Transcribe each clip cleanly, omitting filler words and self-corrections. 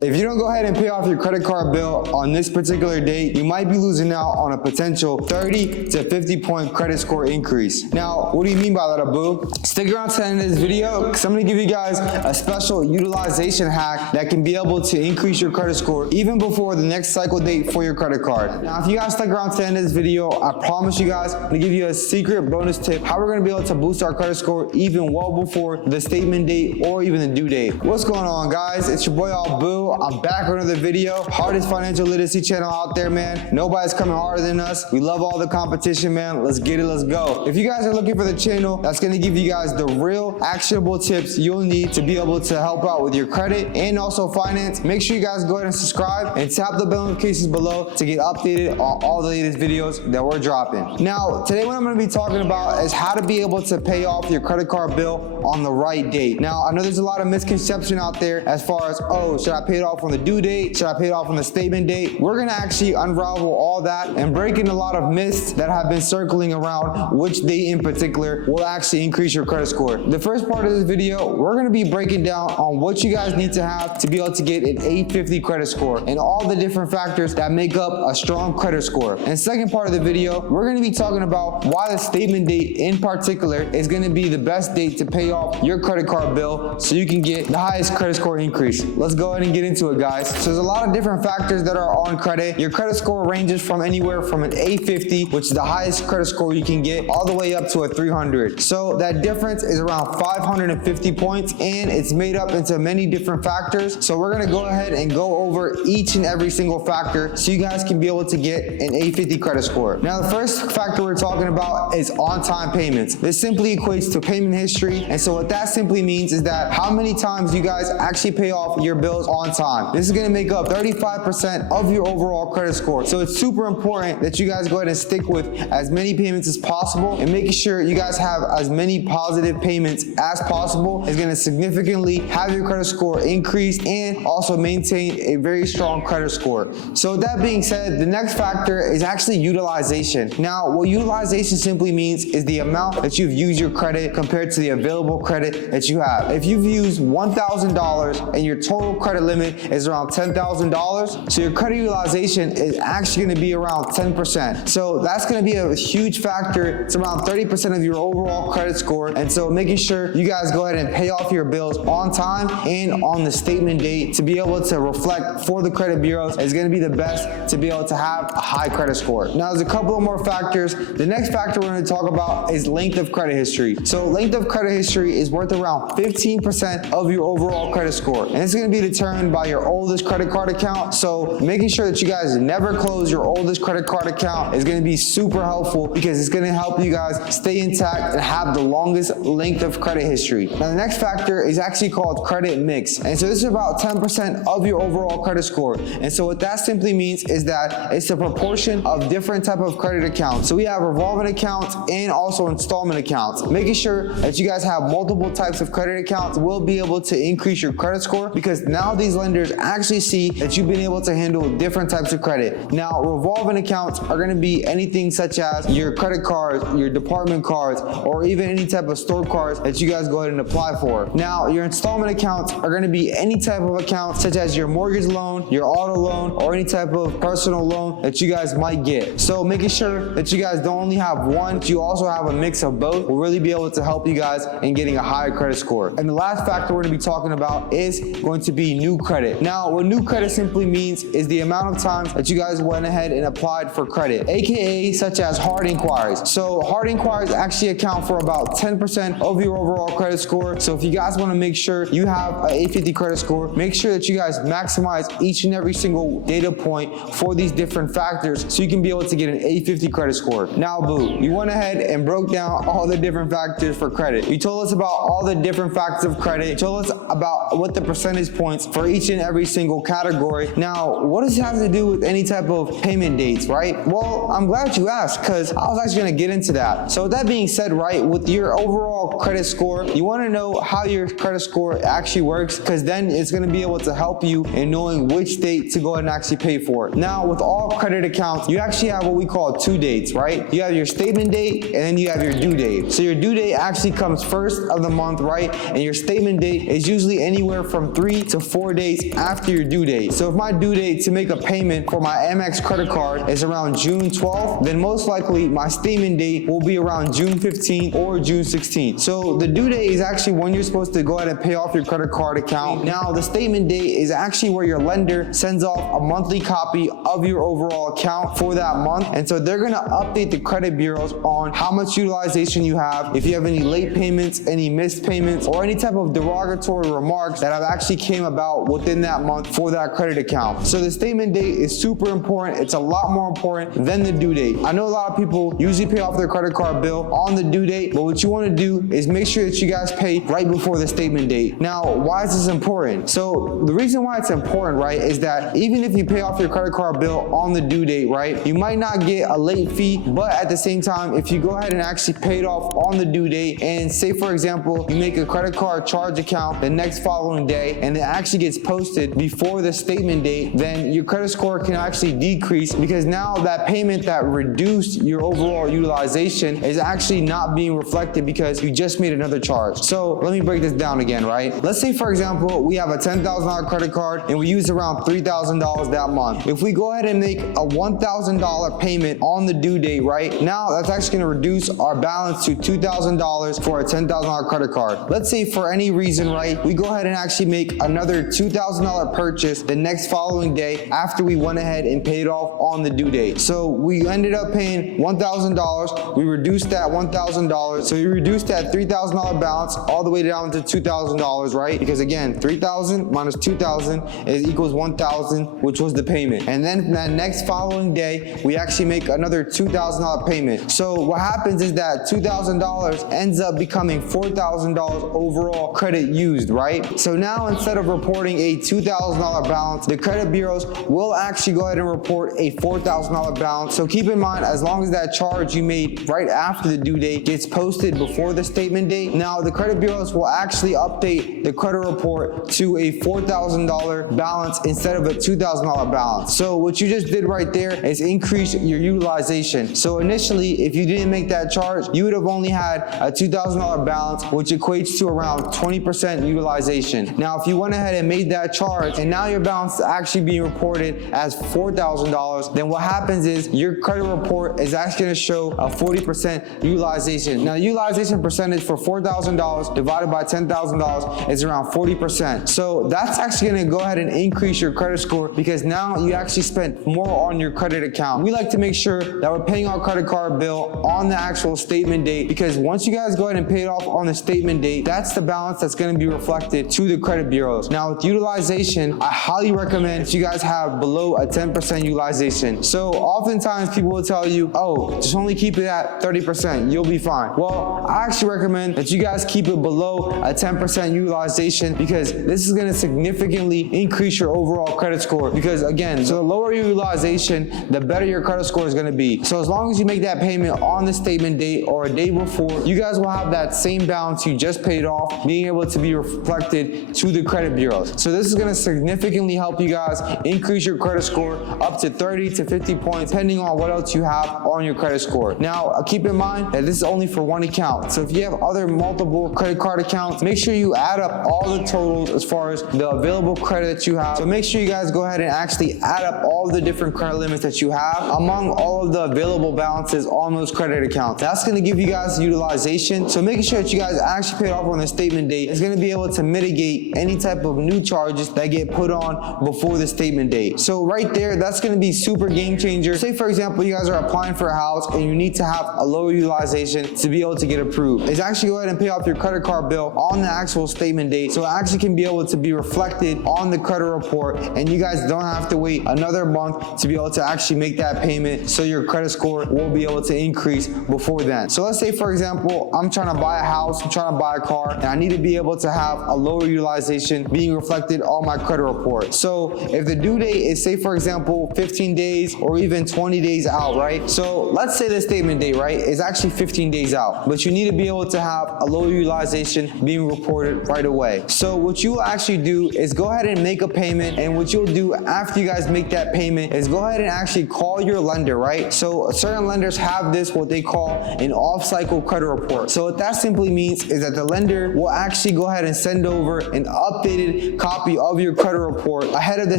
If you don't go ahead and pay off your credit card bill on this particular date, you might be losing out on a potential 30 to 50 point credit score increase. Now, what do you mean by that, Abu? Stick around to the end of this video because I'm going to give you guys a special utilization hack that can be able to increase your credit score even before the next cycle date for your credit card. Now, if you guys stick around to the end of this video, I promise you guys, I'm going to give you a secret bonus tip how we're going to be able to boost our credit score even well before the statement date or even the due date. What's going on, guys? It's your boy Abu. I'm back with another video. Hardest financial literacy channel out there, man. Nobody's coming harder than us. We love all the competition, man. Let's get it. Let's go. If you guys are looking for the channel that's going to give you guys the real actionable tips you'll need to be able to help out with your credit and also finance, make sure you guys go ahead and subscribe and tap the bell notifications below to get updated on all the latest videos that we're dropping. Now, today what I'm going to be talking about is how to be able to pay off your credit card bill on the right date. Now, I know there's a lot of misconception out there as far as, oh, should I pay it off on the due date? Should I pay it off on the statement date? We're going to actually unravel all that and break in a lot of myths that have been circling around which date in particular will actually increase your credit score. The first part of this video, we're going to be breaking down on what you guys need to have to be able to get an 850 credit score and all the different factors that make up a strong credit score. And the second part of the video, we're going to be talking about why the statement date in particular is going to be the best date to pay off your credit card bill so you can get the highest credit score increase. Let's go ahead and get into it, guys. So there's a lot of different factors that are on credit. Your credit score ranges from anywhere from an 850, which is the highest credit score you can get, all the way up to a 300. So that difference is around 550 points and it's made up into many different factors. So we're going to go ahead and go over each and every single factor so you guys can be able to get an 850 credit score. Now, the first factor we're talking about is on-time payments. This simply equates to payment history. And so what that simply means is that how many times you guys actually pay off your bills on time. This is going to make up 35% of your overall credit score. So it's super important that you guys go ahead and stick with as many payments as possible, and making sure you guys have as many positive payments as possible is going to significantly have your credit score increase and also maintain a very strong credit score. So with that being said, the next factor is actually utilization. Now, what utilization simply means is the amount that you've used your credit compared to the available credit that you have. If you've used $1,000 and your total credit limit is around $10,000, so your credit utilization is actually going to be around 10%. So that's going to be a huge factor. It's around 30% of your overall credit score. And so making sure you guys go ahead and pay off your bills on time and on the statement date to be able to reflect for the credit bureaus is going to be the best to be able to have a high credit score. Now, there's a couple of more factors. The next factor we're going to talk about is length of credit history. So length of credit history is worth around 15% of your overall credit score. And it's going to be determined by your oldest credit card account. So making sure that you guys never close your oldest credit card account is going to be super helpful because it's going to help you guys stay intact and have the longest length of credit history. Now, the next factor is actually called credit mix. And so this is about 10% of your overall credit score. And so what that simply means is that it's a proportion of different type of credit accounts. So we have revolving accounts and also installment accounts. Making sure that you guys have multiple types of credit accounts will be able to increase your credit score because now these lenders actually see that you've been able to handle different types of credit. Now, revolving accounts are going to be anything such as your credit cards, your department cards, or even any type of store cards that you guys go ahead and apply for. Now, your installment accounts are going to be any type of account such as your mortgage loan, your auto loan, or any type of personal loan that you guys might get. So making sure that you guys don't only have one, but you also have a mix of both will really be able to help you guys in getting a higher credit score. And the last factor we're going to be talking about is going to be new credit. Now, what new credit simply means is the amount of times that you guys went ahead and applied for credit, aka such as hard inquiries. So hard inquiries actually account for about 10% of your overall credit score. So if you guys want to make sure you have an 850 credit score, make sure that you guys maximize each and every single data point for these different factors so you can be able to get an 850 credit score. Now, Boo, you went ahead and broke down all the different factors for credit. You told us about all the different factors of credit. You told us about what the percentage points for each and every single category. Now, what does it have to do with any type of payment dates, right? Well, I'm glad you asked because I was actually going to get into that. So with that being said, right, with your overall credit score, you want to know how your credit score actually works because then it's going to be able to help you in knowing which date to go ahead and actually pay for. Now, with all credit accounts, you actually have what we call 2 dates, right? You have your statement date and then you have your due date. So your due date actually comes first of the month, right? And your statement date is usually anywhere from 3 to 4 days days after your due date. So if my due date to make a payment for my Amex credit card is around June 12th, then most likely my statement date will be around June 15th or June 16th. So the due date is actually when you're supposed to go ahead and pay off your credit card account. Now the statement date is actually where your lender sends off a monthly copy of your overall account for that month. And so they're gonna update the credit bureaus on how much utilization you have, if you have any late payments, any missed payments, or any type of derogatory remarks that have actually came about within that month for that credit account. So the statement date is super important. It's a lot more important than the due date. I know a lot of people usually pay off their credit card bill on the due date, but what you want to do is make sure that you guys pay right before the statement date. Now, why is this important? So the reason why it's important, right, is that even if you pay off your credit card bill on the due date, right, you might not get a late fee, but at the same time, if you go ahead and actually pay it off on the due date, and say for example, you make a credit card charge account the next following day, and it actually gets posted before the statement date, then your credit score can actually decrease, because now that payment that reduced your overall utilization is actually not being reflected because you just made another charge. So let me break this down again, right? Let's say for example, we have a $10,000 credit card and we use around $3,000 that month. If we go ahead and make a $1,000 payment on the due date, right, now that's actually going to reduce our balance to $2,000 for a $10,000 credit card. Let's say for any reason, right, we go ahead and actually make another $2,000 purchase the next following day after we went ahead and paid off on the due date. So we ended up paying $1,000. We reduced that $1,000. So you reduced that $3,000 balance all the way down to $2,000, right? Because again, 3,000 minus 2,000 is equals 1,000, which was the payment. And then that next following day, we actually make another $2,000 payment. So what happens is that $2,000 ends up becoming $4,000 overall credit used, right? So now instead of reporting a $2,000 balance, the credit bureaus will actually go ahead and report a $4,000 balance. So keep in mind, as long as that charge you made right after the due date gets posted before the statement date, now the credit bureaus will actually update the credit report to a $4,000 balance instead of a $2,000 balance. So what you just did right there is increase your utilization. So initially, if you didn't make that charge, you would have only had a $2,000 balance, which equates to around 20% utilization. Now, if you went ahead and made that charge and now your balance is actually being reported as $4,000, then what happens is your credit report is actually going to show a 40% utilization. Now, utilization percentage for $4,000 divided by $10,000 is around 40%. So that's actually going to go ahead and increase your credit score, because now you actually spent more on your credit account. We like to make sure that we're paying our credit card bill on the actual statement date, because once you guys go ahead and pay it off on the statement date, that's the balance that's going to be reflected to the credit bureaus. Now with utilization, I highly recommend that you guys have below a 10% utilization. So oftentimes people will tell you, oh, just only keep it at 30%, you'll be fine. Well, I actually recommend that you guys keep it below a 10% utilization, because this is going to significantly increase your overall credit score. Because again, so the lower your utilization, the better your credit score is going to be. So as long as you make that payment on the statement date or a day before, you guys will have that same balance you just paid off being able to be reflected to the credit bureaus. So this is going to significantly help you guys increase your credit score up to 30 to 50 points, depending on what else you have on your credit score. Now, keep in mind that this is only for one account. So if you have other multiple credit card accounts, make sure you add up all the totals as far as the available credit that you have. So make sure you guys go ahead and actually add up all the different credit limits that you have among all of the available balances on those credit accounts. That's going to give you guys utilization. So making sure that you guys actually pay it off on the statement date is going to be able to mitigate any type of new charges that get put on before the statement date. So right there, that's going to be super game changer. Say for example, you guys are applying for a house and you need to have a lower utilization to be able to get approved. Is actually go ahead and pay off your credit card bill on the actual statement date, so it actually can be able to be reflected on the credit report, and you guys don't have to wait another month to be able to actually make that payment, so your credit score will be able to increase before then. So let's say for example, I'm trying to buy a house, I'm trying to buy a car, and I need to be able to have a lower utilization being reflected on my credit report. So if the due date is, say for example, 15 days or even 20 days out, right? So let's say the statement date, right, is actually 15 days out, but you need to be able to have a low utilization being reported right away. So what you will actually do is go ahead and make a payment, and what you'll do after you guys make that payment is go ahead and actually call your lender, right? So certain lenders have this, what they call an off-cycle credit report. So what that simply means is that the lender will actually go ahead and send over an updated copy copy of your credit report ahead of the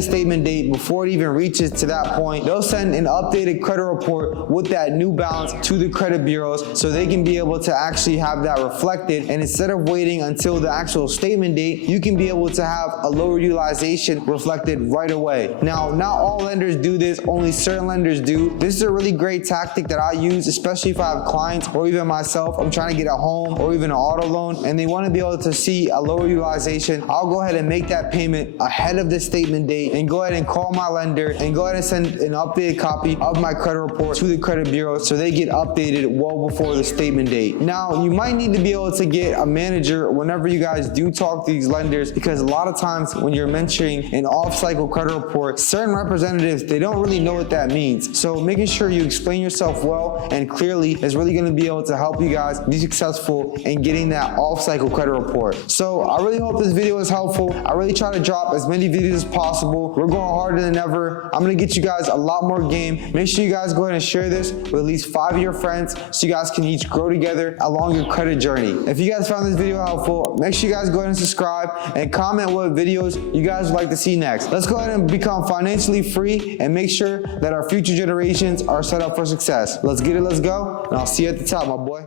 statement date before it even reaches to that point. They'll send an updated credit report with that new balance to the credit bureaus so they can be able to actually have that reflected, and instead of waiting until the actual statement date, you can be able to have a lower utilization reflected right away. Now, not all lenders do this, only certain lenders do. This is a really great tactic that I use, especially if I have clients or even myself. I'm trying to get a home or even an auto loan and they want to be able to see a lower utilization. I'll go ahead and make that payment ahead of the statement date and go ahead and call my lender and go ahead and send an updated copy of my credit report to the credit bureau so they get updated well before the statement date. Now, you might need to be able to get a manager whenever you guys do talk to these lenders, because a lot of times when you're mentioning an off-cycle credit report, certain representatives, they don't really know what that means. So making sure you explain yourself well and clearly is really going to be able to help you guys be successful in getting that off-cycle credit report. So I really hope this video is helpful. I really try to drop as many videos as possible. We're going harder than ever. I'm going to get you guys a lot more game. Make sure you guys go ahead and share this with at least 5 of your friends so you guys can each grow together along your credit journey. If you guys found this video helpful, make sure you guys go ahead and subscribe and comment what videos you guys would like to see next. Let's go ahead and become financially free and make sure that our future generations are set up for success. Let's get it, let's go, and I'll see you at the top, my boy.